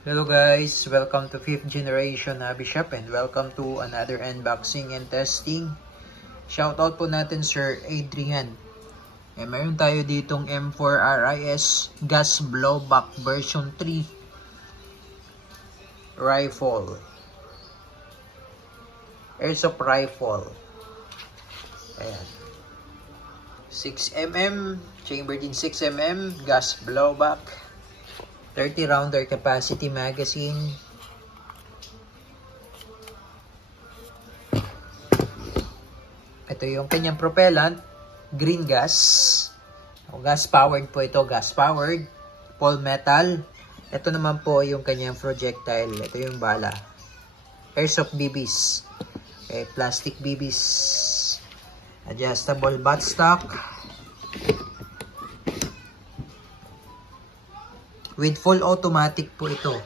Hello guys, welcome to 5th generation Hobby Shop and welcome to another unboxing and testing. Shoutout po natin Sir Adrian. Meron tayo ditong M4 RIS Gas Blowback version 3 rifle. Airsoft rifle. Ayan. 6mm, chambered in 6mm, gas blowback. 30 rounder capacity magazine. Ito yung kanyang propellant, green gas. Gas powered po ito, gas powered. Full metal. Ito naman po yung kanyang projectile. Ito yung bala. Airsoft BBs. Okay, plastic BBs. Adjustable buttstock. With full automatic po ito.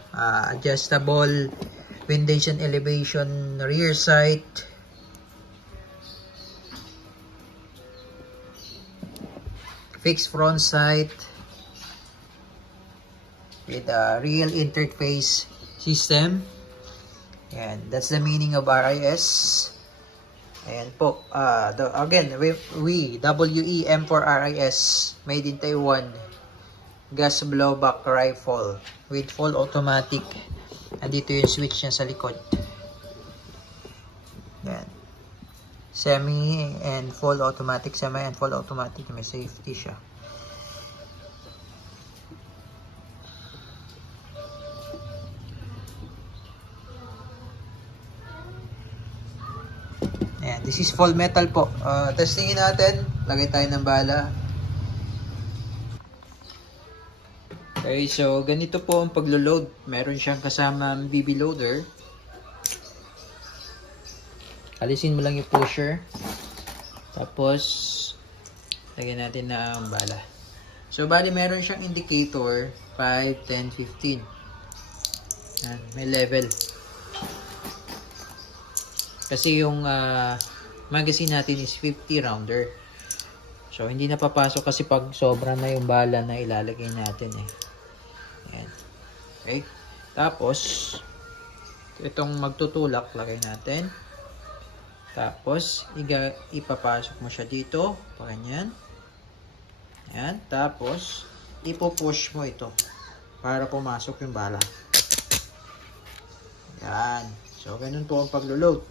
Adjustable windage and elevation rear sight. Fixed front sight. With a real interface system. And that's the meaning of RIS. Ayan po. Again, we WE M4 RIS made in Taiwan. Gas blowback rifle with full automatic. Andito yung switch niya sa likod. Yan. Semi and full automatic. Semi and full automatic. May safety siya. Ayan. This is full metal po. Testingin natin. Lagay tayo ng bala. Okay, so ganito po ang paglo-load. Meron siyang kasama BB loader. Alisin mo lang yung pusher. Tapos, lagyan natin na ang bala. So, bali meron siyang indicator 5, 10, 15. Yan, may level. Kasi yung magazine natin is 50 rounder. So, hindi na papasok kasi pag sobra na yung bala na ilalagay natin eh. Ayan. Okay. Tapos, itong magtutulak, lagay natin. Tapos, ipapasok mo siya dito. Ganyan. Ayan. Tapos, ipupush mo ito para pumasok yung bala. Ayan. So, ganun po ang paglo-load.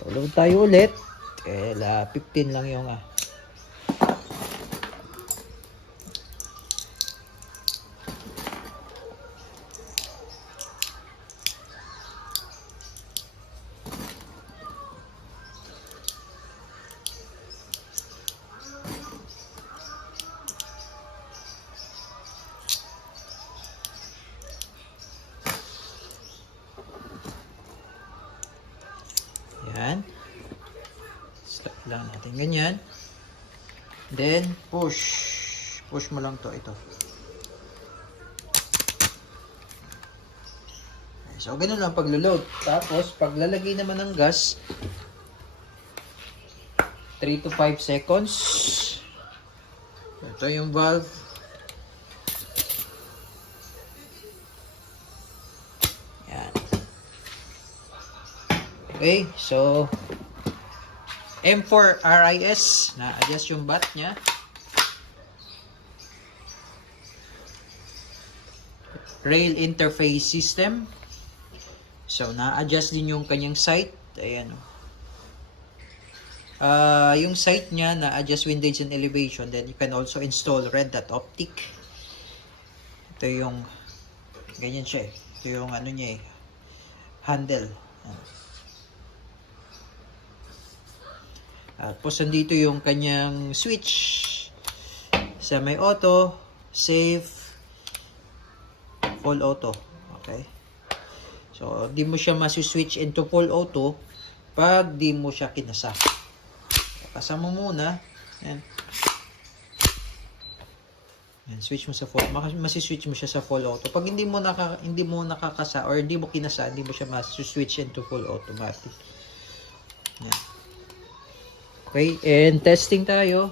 So, load tayo ulit. 15 lang yung Yan. Stop lang natin ganyan. Then, push. Push mo lang to, ito. So, ganun lang paglo-load. Tapos, paglalagay naman ng gas, 3 to 5 seconds. Ito yung valve. Okay, so M4 RIS, na-adjust yung bat niya. Rail interface system. So, na-adjust din yung kanyang sight. Ayan. Yung sight niya, na-adjust windage and elevation. Then, you can also install red dot optic. Ito yung, ganyan siya eh. Ito yung ano niya eh, handle. Tapos nandito yung kanyang switch. Semi-auto, safe, full auto. Okay. So, di mo siya masuswitch into full auto pag di mo siya kinasa. Kasa mo muna. Yan. Yan, switch mo sa full. Masiswitch mo siya sa full auto. Pag hindi mo nakakasa or hindi mo kinasa, hindi mo siya masuswitch into full automatic. Yan. Okay, and testing tayo.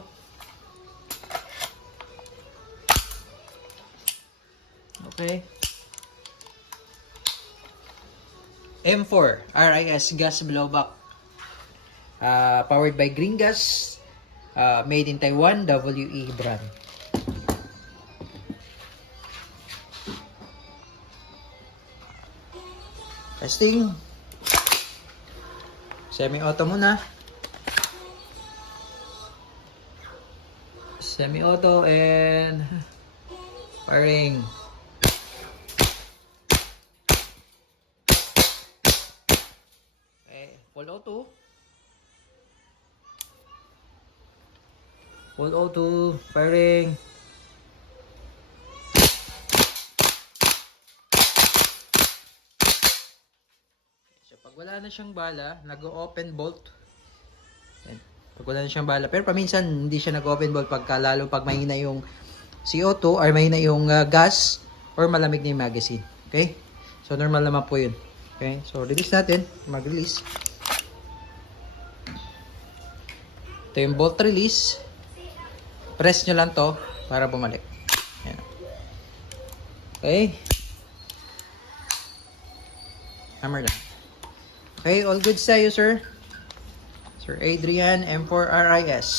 Okay. M4 RIS gas blowback. Powered by Green Gas. Made in Taiwan, WE brand. Testing. Semi-auto muna. Semi-auto and firing. Okay, full auto. Full auto, firing. So, pag wala na siyang bala, nag-open bolt. Yan. Pag wala na siyang bala. Pero paminsan, hindi siya nag-open bolt lalo pag mahina yung CO2 or mahina yung gas or malamig na yung magazine. Okay? So, normal naman po yun. Okay? So, release natin. Mag-release. Ito yung bolt release. Press nyo lang to para bumalik. Ayan. Okay. Hammer lang. Okay, all good sa'yo, sir. Sir Adrian, M4RIS.